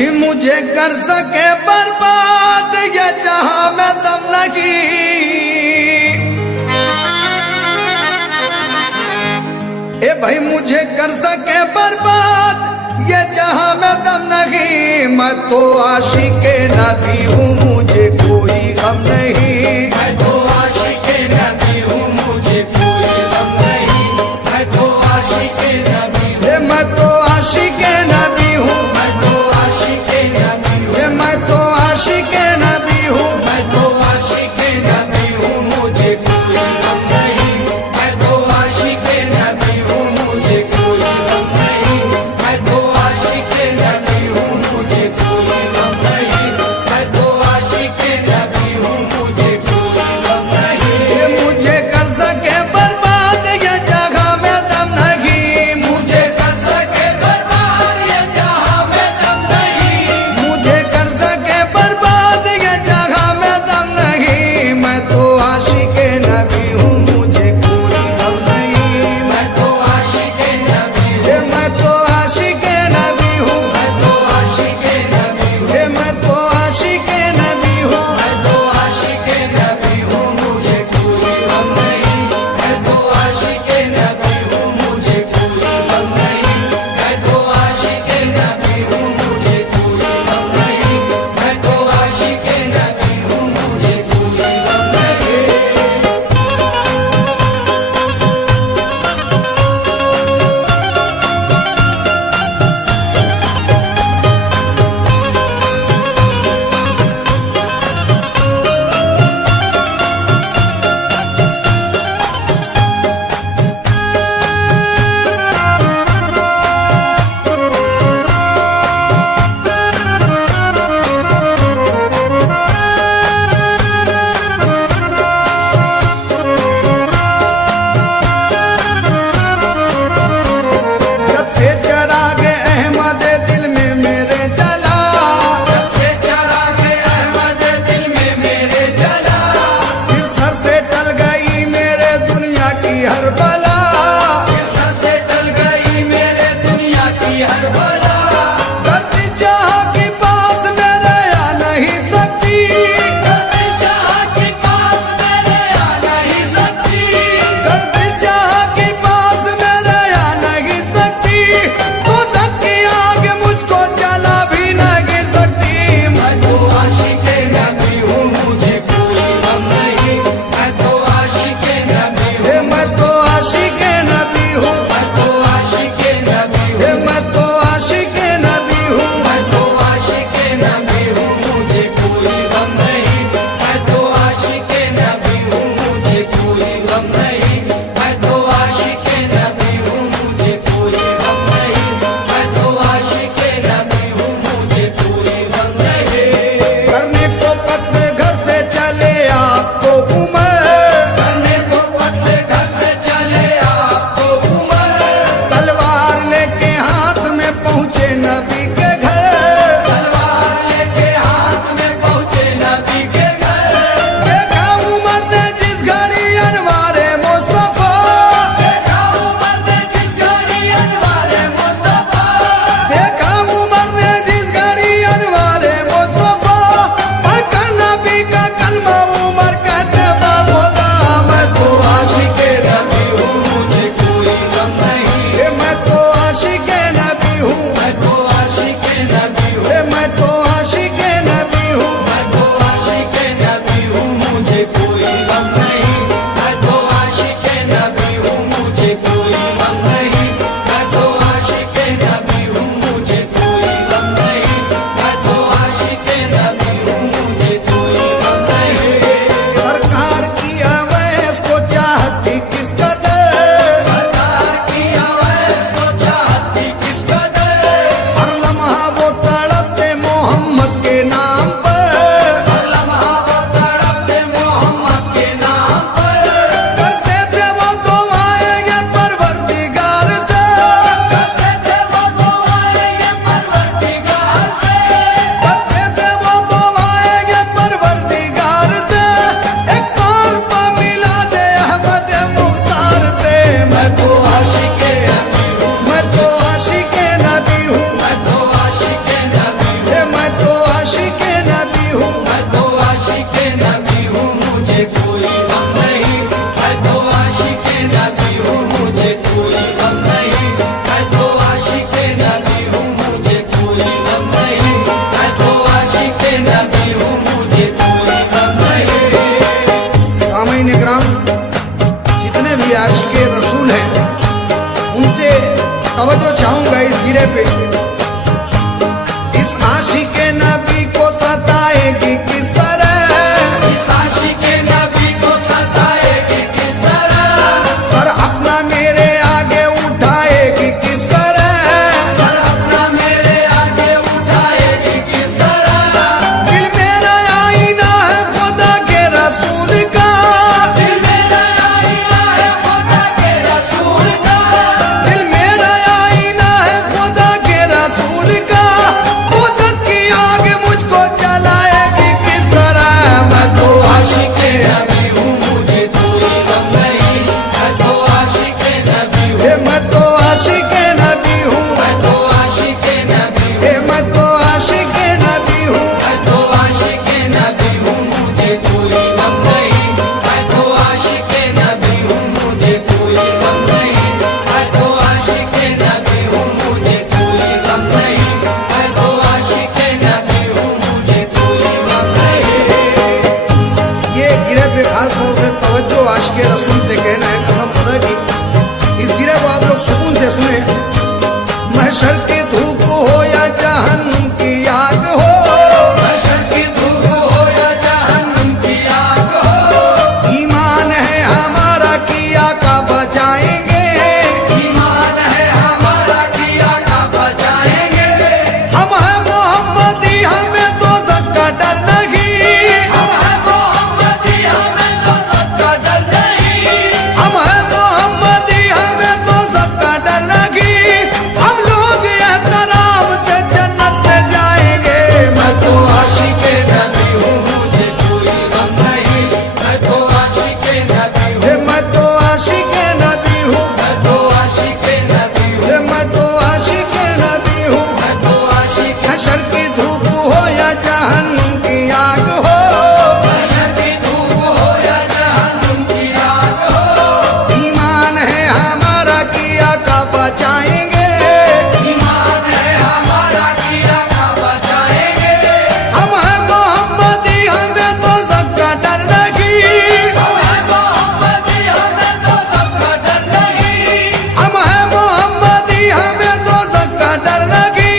कि मुझे कर सके बर्बाद ये जहां में दम नहीं। ए भाई मुझे कर सके बर्बाद ये जहां में दम नहीं। मैं तो आशिक़े नबी हूँ मुझे कोई गम नहीं। मैं तो आशिक़े नबी हूँ मुझे कोई गम नहीं। मैं तो आशिक़े नबी हूँ। मैं तो आशिक़े नबी हूँ। मैं तो आशिक़े नबी हूँ। मैं तो आशिक़े नबी हूँ। मैं तो आशिक़े नबी हूँ मुझे कोई गम नहीं। मैं तो आशिक़े नबी हूँ मुझे कोई गम नहीं। मैं तो आशिक़े नबी हूँ मुझे कोई गम नहीं। मैं तो आशिक़े नबी हूँ मुझे कोई गम तवज्जो चाहूंगा इस गिरे पे। इस आशिक नबी को सताएगी किस तरह, इस आशिक नबी को सताएगी किस तरह, सर अपना मेरे आगे उठाएगी किस तरह, सर अपना मेरे आगे उठाएगी किस तरह, दिल मेरा आईना है खुदा के रसूल का, दिल मेरा आईना है खुदा के रसूल का, दिल मेरा आईना है खुदा के रसूल का, वो सबकी आग मुझको जलाएगी किस तरह। मैं तो आशिक नबी हूँ मुझे कोई गम नहीं, मैं तो आशिक नबी हूँ, मैं तो आशिक नबी हूँ, मैं तो आशिक नबी हूँ, मैं तो आशिक नबी हूँ। मैं तो आशिक नबी हूँ मुझे कोई गम नहीं, मैं तो आशिक नबी हूँ मुझे कोई गम नहीं, मैं तो आशिक नबी हूँ मुझे कोई गम नहीं, मैं तो आशिक नबी हूँ मुझे कोई गम नहीं। ये गिरे पे खास तौर से तवज्जो आशिक रसूल से कहना है, कसम खुदा की। इस गिरे को आप लोग सुकून से सुने। महशर की धूप हो या जहन्नुम की आग हो, महशर की धूप हो या जहन्नुम की आग हो, ईमान है हमारा किया का बचाएंगे, ईमान है हमारा किया का बचाएंगे, हम है मोहम्मदी हमें तो का डर नहीं, हम है मोहम्मदी हमें तो सबका डर नहीं, हम है मोहम्मदी हमें तो का डर नहीं, हम लोग एहतराम से जन्नत में जाएंगे। मैं तो आशिक नबी हूँ मुझे कोई गम नहीं, मैं तो आशिक नबी हूँ, मैं तो आशिक नबी हूँ, मैं तो आशिक नबी हूँ, मैं तो आशिक नबी हूँ। मैं तो आशिक हशर की धूप हो या जहन्नुम की आग हो, महशर की धूप हो या जहन्नुम की आग हो, ईमान है हमारा किया का बचाएंगे, ईमान है हमारा किया का बचाएंगे, हम है मोहम्मदी हमें तो सबका डर नहीं, हम है मोहम्मदी हमें तो सबका डर नहीं, हम है मोहम्मदी हमें तो सबका डर नहीं,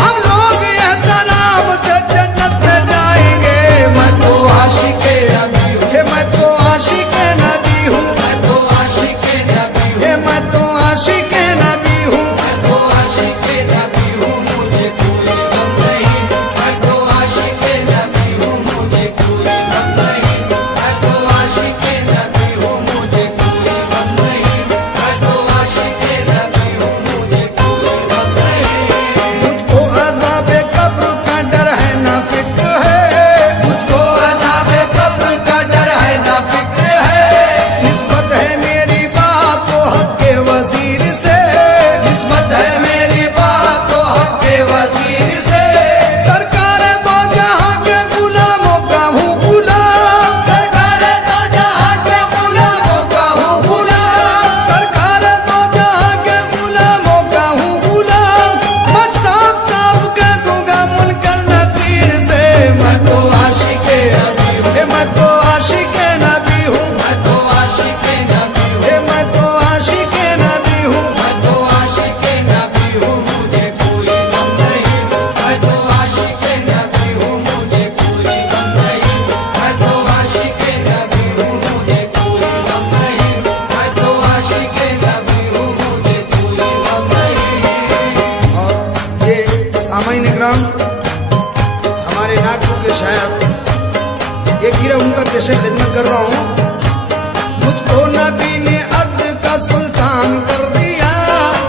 हम लोग एहतराम से जन्नत में जाएंगे। मैं तो आशिक नबी हूँ, मैं तो आशिक नबी हूँ, मैं तो आशिक नबी हूँ, मैं तो आशिक नबी हूँ। मैं तो आशिक नबी हूँ मुझे कोई गम नहीं, मैं तो आशिक नबी हूँ मुझे कोई गम नहीं, मैं तो आशिक नबी हूँ मुझे कोई गम नहीं, मैं तो आशिक नबी हूँ मुझे कोई गम नहीं। मुझको अज़ाबे कब्र का डर है ना फिक्र है, मुझको अज़ाबे कब्र का डर है ना फिक्र है, निस्बत है मेरी बात तो हक के वजीर से, निस्बत है मेरी बात तो हक के वजीर से, सरकार दो जहां के गुलामों का हूँ गुलाम, सरकार तो जहाँ के गुलामों का हूँ गुलाम, सरकार दो जहां के गुलामों का हूँ गुलाम, मैं साफ साफ कह दूंगा मुनकर नकीर से। मैं तो आशिक नबी हूँ, मैं तो आशिक नबी हूँ, मैं तो आशिक नबी हूँ, मैं तो आशिक नबी हूँ। मैं तो आशिक नबी हूँ मुझे कोई गम नहीं, मैं तो आशिक नबी हूँ मुझे कोई गम नहीं, मैं तो आशिक नबी हूँ मुझे कोई गम नहीं, मैं तो आशिक नबी हूँ मुझे कोई गम नहीं। और ये सामाइन इकराम हमारे नागपुर के शायर, ये गिरा उनका पेशे खिदमत कर रहा हूँ। मुझको नबी ने अद का सुल्तान कर दिया,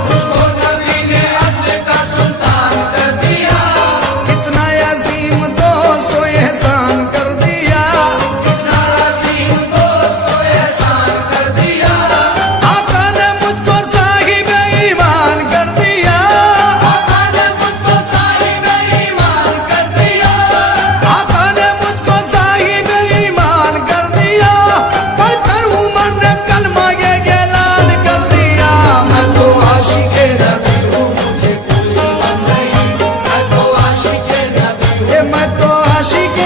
मुझको नबी ने अदल का सुल्तान कर दिया, कितना अजीम दोस्त को एहसान कर दिया, कितना अजीम दोस्त को एहसान कर दिया, आका ने मुझको साहिब ईमान कर दिया, आका ने मुझको साहिब ईमान कर दिया, आका ने मुझको साहिब ईमान कर दिया, पढ़कर उमर ने कलमा ये ऐलान कर दिया। मैं तो आशिक नबी हूँ मुझे कोई गम नहीं, मैं तो आशिक नबी हूँ, मैं तो आशिक